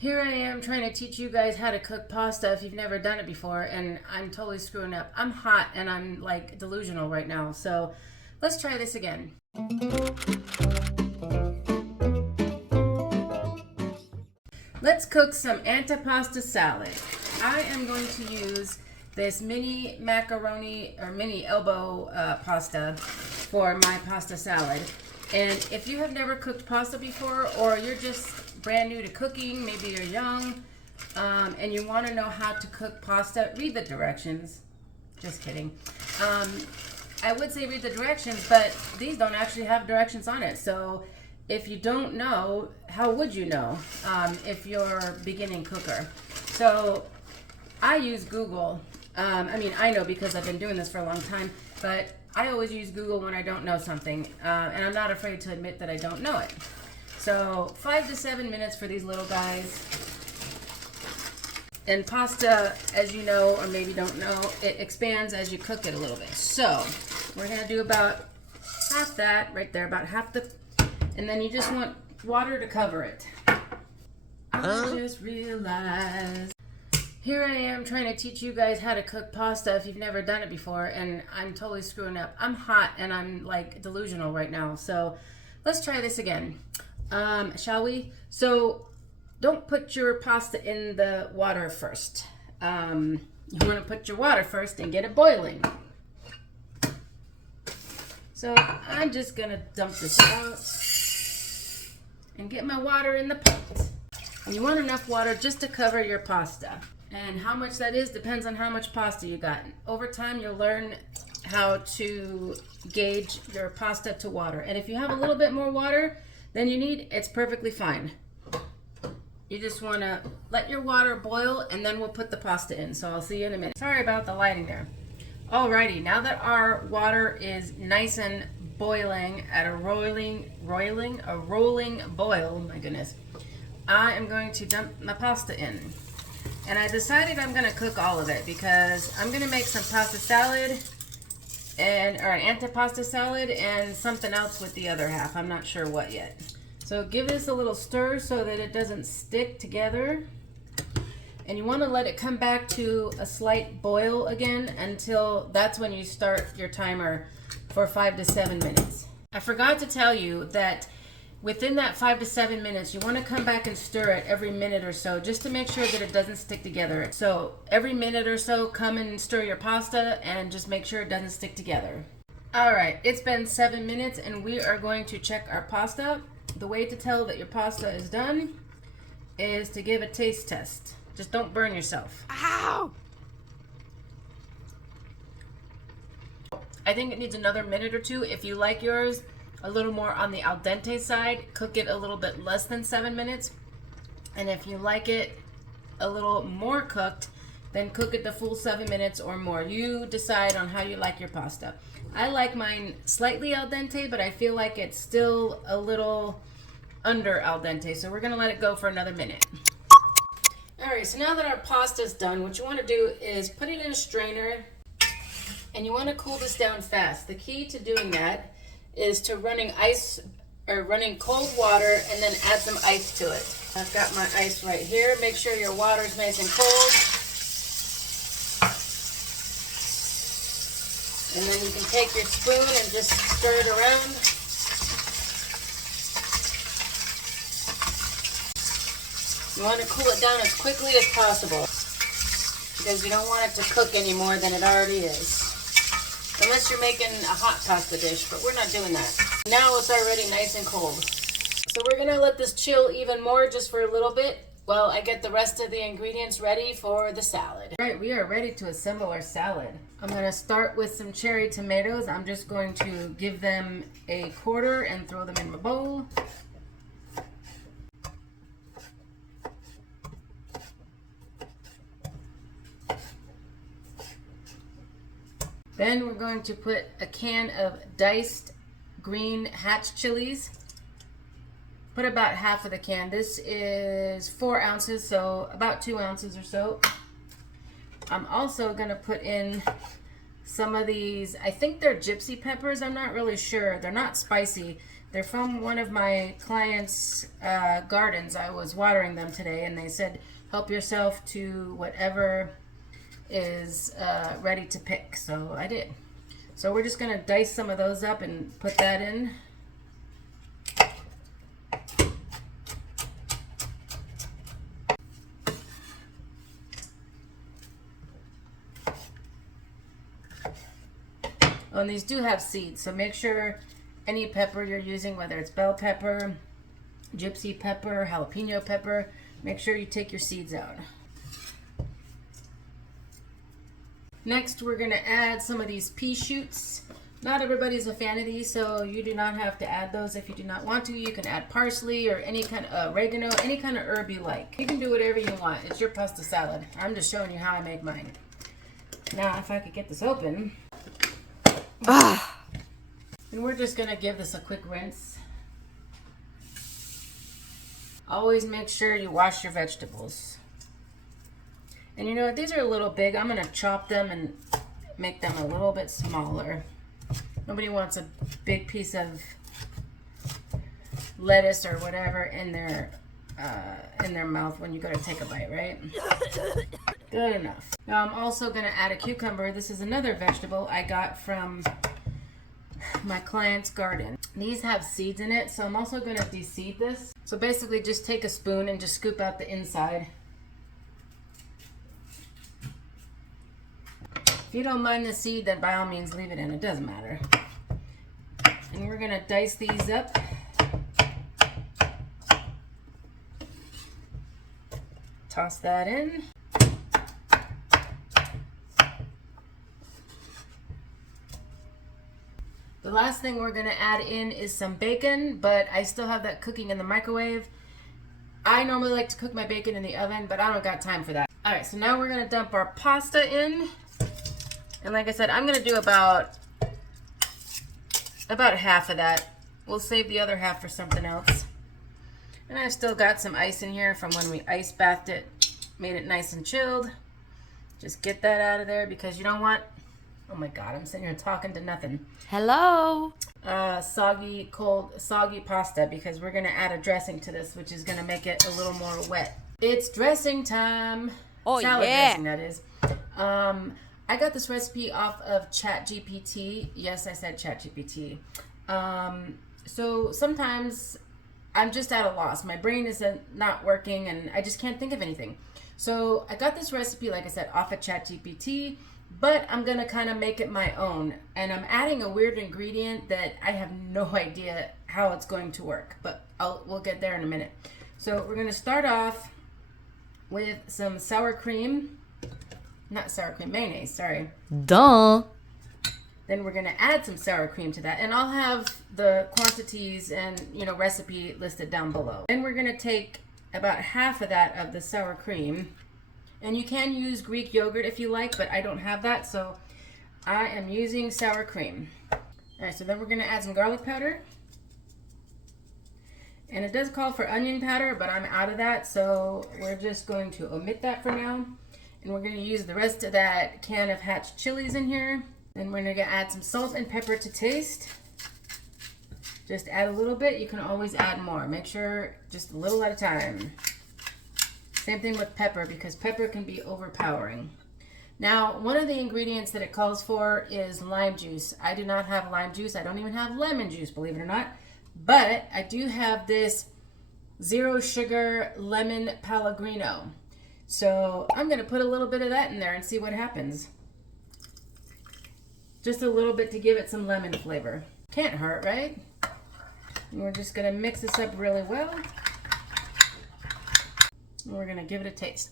Here I am trying to teach you guys how to cook pasta if you've never done it before, and I'm totally screwing up. I'm hot and I'm like delusional right now, so let's try this again. Let's cook some antipasta salad. I am going to use this mini macaroni or mini elbow pasta for my pasta salad. And if you have never cooked pasta before, or you're just brand new to cooking, maybe you're young, and you want to know how to cook pasta, read the directions. Just kidding. I would say read the directions, but these don't actually have directions on it. So if you don't know, how would you know if you're a beginning cooker? So I use Google. I know because I've been doing this for a long time, but I always use Google when I don't know something, and I'm not afraid to admit that I don't know it. So 5 to 7 minutes for these little guys. And pasta, as you know, or maybe don't know, it expands as you cook it a little bit. So we're gonna do about half that right there, about half the, and then you just want water to cover it. I just realized. Here I am trying to teach you guys how to cook pasta if you've never done it before, and I'm totally screwing up. I'm hot and I'm like delusional right now, so let's try this again. Shall we? So don't put your pasta in the water first. You want to put your water first and get it boiling. So I'm just gonna dump this out and get my water in the pot. And you want enough water just to cover your pasta. And how much that is depends on how much pasta you got. Over time, you'll learn how to gauge your pasta to water. And if you have a little bit more water than you need, it's perfectly fine. You just want to let your water boil, and then we'll put the pasta in. So I'll see you in a minute. Sorry about the lighting there. Alrighty, now that our water is nice and boiling at a rolling boil, my goodness, I am going to dump my pasta in. And I decided I'm going to cook all of it because I'm going to make some pasta salad or an antipasta salad and something else with the other half. I'm not sure what yet. So give this a little stir so that it doesn't stick together. And you want to let it come back to a slight boil again until that's when you start your timer for 5 to 7 minutes. I forgot to tell you that within that 5 to 7 minutes, you want to come back and stir it every minute or so just to make sure that it doesn't stick together. So every minute or so, come and stir your pasta and just make sure it doesn't stick together. All right, it's been 7 minutes and we are going to check our pasta. The way to tell that your pasta is done is to give a taste test. Just don't burn yourself. Ow! I think it needs another minute or two. If you like yours a little more on the al dente side, cook it a little bit less than 7 minutes. And if you like it a little more cooked, then cook it the full 7 minutes or more. You decide on how you like your pasta. I like mine slightly al dente, but I feel like it's still a little under al dente. So we're gonna let it go for another minute. All right, so now that our pasta's done, what you wanna do is put it in a strainer and you wanna cool this down fast. The key to doing that is to running cold water and then add some ice to it. I've got my ice right here. Make sure your water's nice and cold. And then you can take your spoon and just stir it around. You want to cool it down as quickly as possible because you don't want it to cook any more than it already is. Unless you're making a hot pasta dish, but we're not doing that. Now it's already nice and cold. So we're gonna let this chill even more just for a little bit while I get the rest of the ingredients ready for the salad. All right, we are ready to assemble our salad. I'm gonna start with some cherry tomatoes. I'm just going to give them a quarter and throw them in my bowl. Then we're going to put a can of diced green hatch chilies. Put about half of the can. This is 4 ounces, so about 2 ounces or so. I'm also gonna put in some of these, I think they're gypsy peppers, I'm not really sure. They're not spicy, They're from one of my clients' gardens. I was watering them today, and they said, help yourself to whatever is ready to pick. So I did. So we're just going to dice some of those up and put that in. Oh, and these do have seeds, so make sure any pepper you're using, whether it's bell pepper, gypsy pepper, jalapeno pepper, make sure you take your seeds out. Next, we're going to add some of these pea shoots. Not everybody's a fan of these, so you do not have to add those if you do not want to. You can add parsley or any kind of oregano, any kind of herb you like. You can do whatever you want. It's your pasta salad. I'm just showing you how I make mine. Now, if I could get this open. And we're just going to give this a quick rinse. Always make sure you wash your vegetables. And you know what? These are a little big. I'm going to chop them and make them a little bit smaller. Nobody wants a big piece of lettuce or whatever in their mouth when you go to take a bite, right? Good enough. Now I'm also going to add a cucumber. This is another vegetable I got from my client's garden. These have seeds in it, so I'm also going to deseed this. So basically just take a spoon and just scoop out the inside. If you don't mind the seed, then by all means leave it in. It doesn't matter. And we're going to dice these up. Toss that in. The last thing we're going to add in is some bacon, but I still have that cooking in the microwave. I normally like to cook my bacon in the oven, but I don't got time for that. All right, so now we're going to dump our pasta in. And like I said, I'm going to do about half of that. We'll save the other half for something else. And I've still got some ice in here from when we ice bathed it, made it nice and chilled. Just get that out of there because you don't want, oh my God, I'm sitting here talking to nothing. Hello. Soggy pasta, because we're going to add a dressing to this, which is going to make it a little more wet. It's dressing time. Oh, Salad yeah. dressing, that is. I got this recipe off of ChatGPT. Yes, I said ChatGPT. So sometimes I'm just at a loss. My brain is not working and I just can't think of anything. So I got this recipe, like I said, off of ChatGPT, but I'm going to kind of make it my own. And I'm adding a weird ingredient that I have no idea how it's going to work, but we'll get there in a minute. So we're going to start off with some sour cream. Not sour cream, mayonnaise, sorry. Duh. Then we're going to add some sour cream to that. And I'll have the quantities and, recipe listed down below. Then we're going to take about half of that of the sour cream. And you can use Greek yogurt if you like, but I don't have that, so I am using sour cream. All right, so then we're going to add some garlic powder. And it does call for onion powder, but I'm out of that, so we're just going to omit that for now. And we're going to use the rest of that can of hatch chilies in here. Then we're going to add some salt and pepper to taste. Just add a little bit. You can always add more. Make sure just a little at a time. Same thing with pepper, because pepper can be overpowering. Now, one of the ingredients that it calls for is lime juice. I do not have lime juice. I don't even have lemon juice, believe it or not. But I do have this zero sugar lemon Pellegrino. So I'm going to put a little bit of that in there and see what happens. Just a little bit to give it some lemon flavor. Can't hurt, right? And we're just going to mix this up really well. And we're going to give it a taste.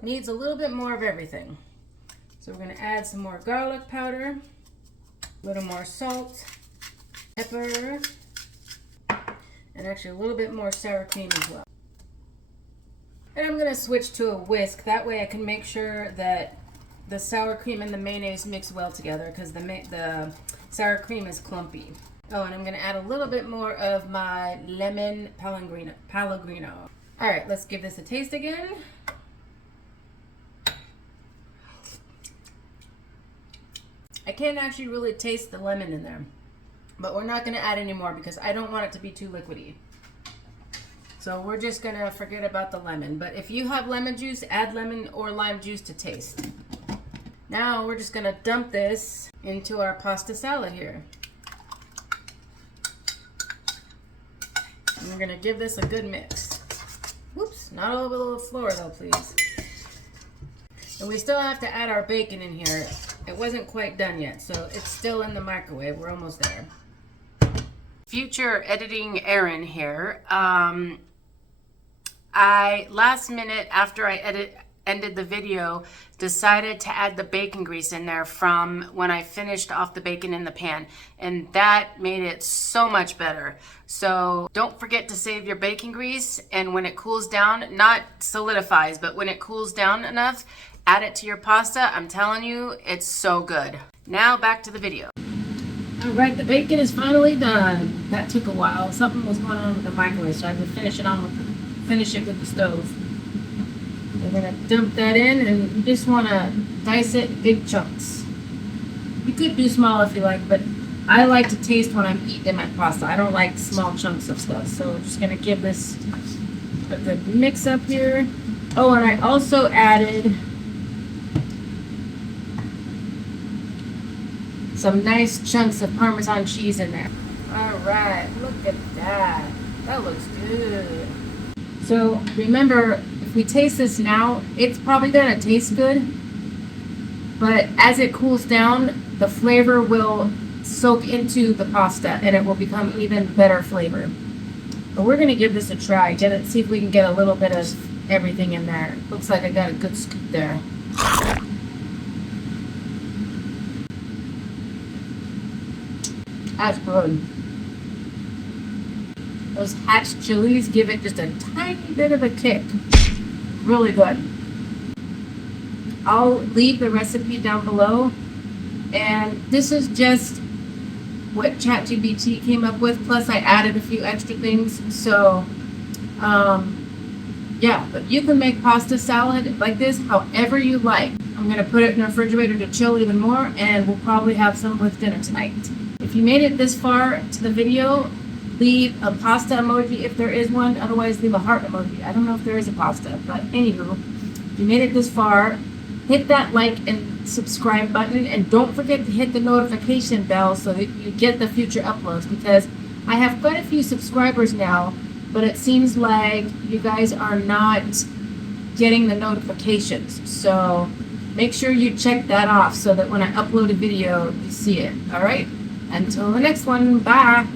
Needs a little bit more of everything. So we're going to add some more garlic powder, a little more salt, pepper, and actually a little bit more sour cream as well. And I'm going to switch to a whisk. That way I can make sure that the sour cream and the mayonnaise mix well together, because the sour cream is clumpy. Oh, and I'm going to add a little bit more of my lemon Pellegrino. All right, let's give this a taste again. I can't actually really taste the lemon in there. But we're not going to add any more because I don't want it to be too liquidy. So we're just going to forget about the lemon. But if you have lemon juice, add lemon or lime juice to taste. Now we're just going to dump this into our pasta salad here. And we're going to give this a good mix. Whoops, not all over the floor though, please. And we still have to add our bacon in here. It wasn't quite done yet, so it's still in the microwave. We're almost there. Future editing Erin here. I last minute after I ended the video decided to add the bacon grease in there from when I finished off the bacon in the pan, and that made it so much better. So don't forget to save your bacon grease, and when it cools down, not solidifies, but when it cools down enough, add it to your pasta. I'm telling you, it's so good. Now back to the video. All right, the bacon is finally done. That took a while. Something was going on with the microwave, so I had to finish it with the stove. We're gonna dump that in, and you just wanna dice it big chunks. You could do small if you like, but I like to taste when I'm eating my pasta. I don't like small chunks of stuff, so we're just gonna give this a good mix up here. Oh, and I also added some nice chunks of Parmesan cheese in there. All right, look at that. That looks good. So remember, if we taste this now, it's probably gonna taste good, but as it cools down, the flavor will soak into the pasta and it will become even better flavor. But we're gonna give this a try. See if we can get a little bit of everything in there. Looks like I got a good scoop there. That's good. Those hatch chilies give it just a tiny bit of a kick. Really good. I'll leave the recipe down below. And this is just what ChatGPT came up with. Plus I added a few extra things. So, yeah, but you can make pasta salad like this however you like. I'm going to put it in the refrigerator to chill even more, and we'll probably have some with dinner tonight. If you made it this far to the video, leave a pasta emoji if there is one. Otherwise, leave a heart emoji. I don't know if there is a pasta, but anywho, if you made it this far, hit that like and subscribe button, and don't forget to hit the notification bell so that you get the future uploads, because I have quite a few subscribers now, but it seems like you guys are not getting the notifications. So make sure you check that off so that when I upload a video, you see it. All right? Until the next one, bye.